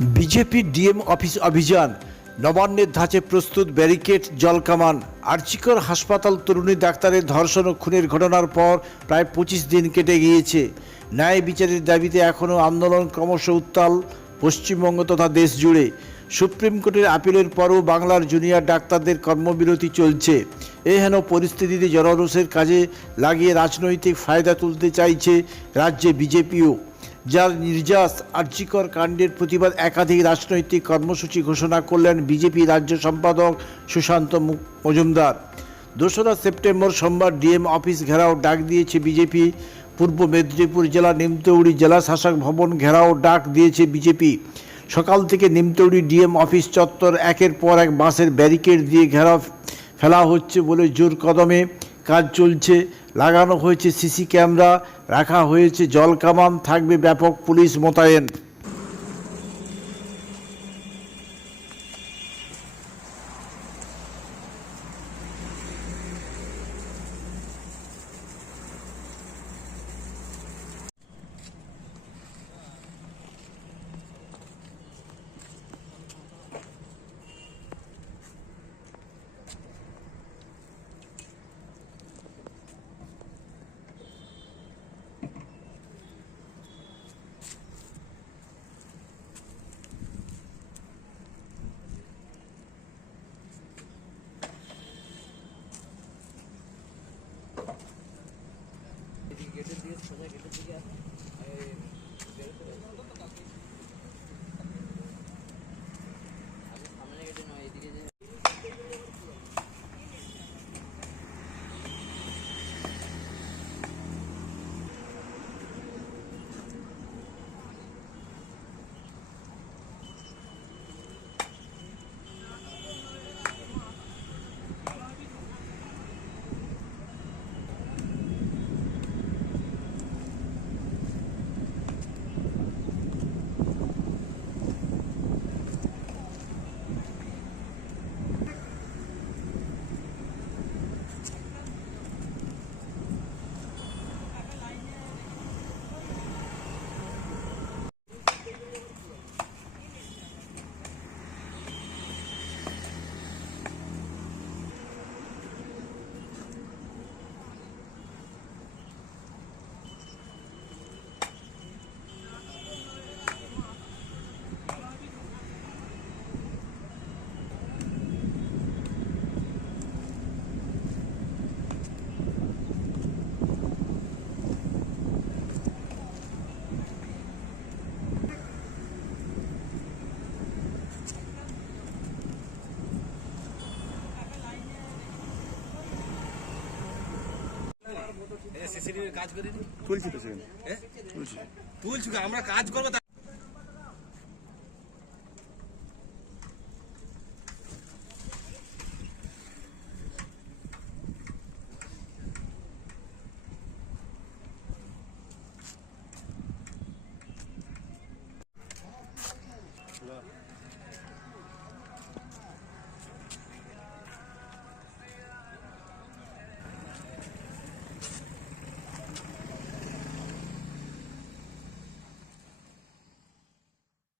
বিজেপির DM office অভিযান। নবান্নের ধাঁচে প্রস্তুত ব্যারিকেড জলকামান আর্চিকর হাসপাতাল তরুণী ডাক্তারের ধর্ষণ ও খুনের ঘটনার পর প্রায় পঁচিশ দিন কেটে গিয়েছে। ন্যায় বিচারের দাবিতে এখনও আন্দোলন ক্রমশ উত্তাল পশ্চিমবঙ্গ তথা দেশ জুড়ে। সুপ্রিম কোর্টের আপিলের পরও বাংলার জুনিয়র ডাক্তারদের কর্মবিরতি চলছে। এ হেন পরিস্থিতিতে জনরোষের কাজে লাগিয়ে রাজনৈতিক ফায়দা তুলতে চাইছে রাজ্যে বিজেপিও। যার নির্যাস আর্যিকর কাণ্ডের প্রতিবাদ একাধিক রাজনৈতিক কর্মসূচি ঘোষণা করলেন বিজেপি রাজ্য সম্পাদক সুশান্ত মজুমদার। দোসরা সেপ্টেম্বর সোমবার ডিএম অফিস ঘেরাও ডাক দিয়েছে বিজেপি। পূর্ব মেদিনীপুর জেলা নিমতৌড়ি জেলা শাসক ভবন ঘেরাও ডাক দিয়েছে বিজেপি। সকাল থেকে নিমতৌড়ি ডিএম অফিস চত্বর একের পর এক বাঁশের ব্যারিকেড দিয়ে ঘেরাও ফেলা হচ্ছে বলে জোর কদমে কাজ চলছে। লাগানো হয়েছে সিসি ক্যামেরা রাখা হয়েছে জল কামান থাকবে ব্যাপক পুলিশ মোতায়েন। সিসিটিভির কাজ করিনি? তুলছি তো সেখানে। তুলছি। আমরা কাজ করব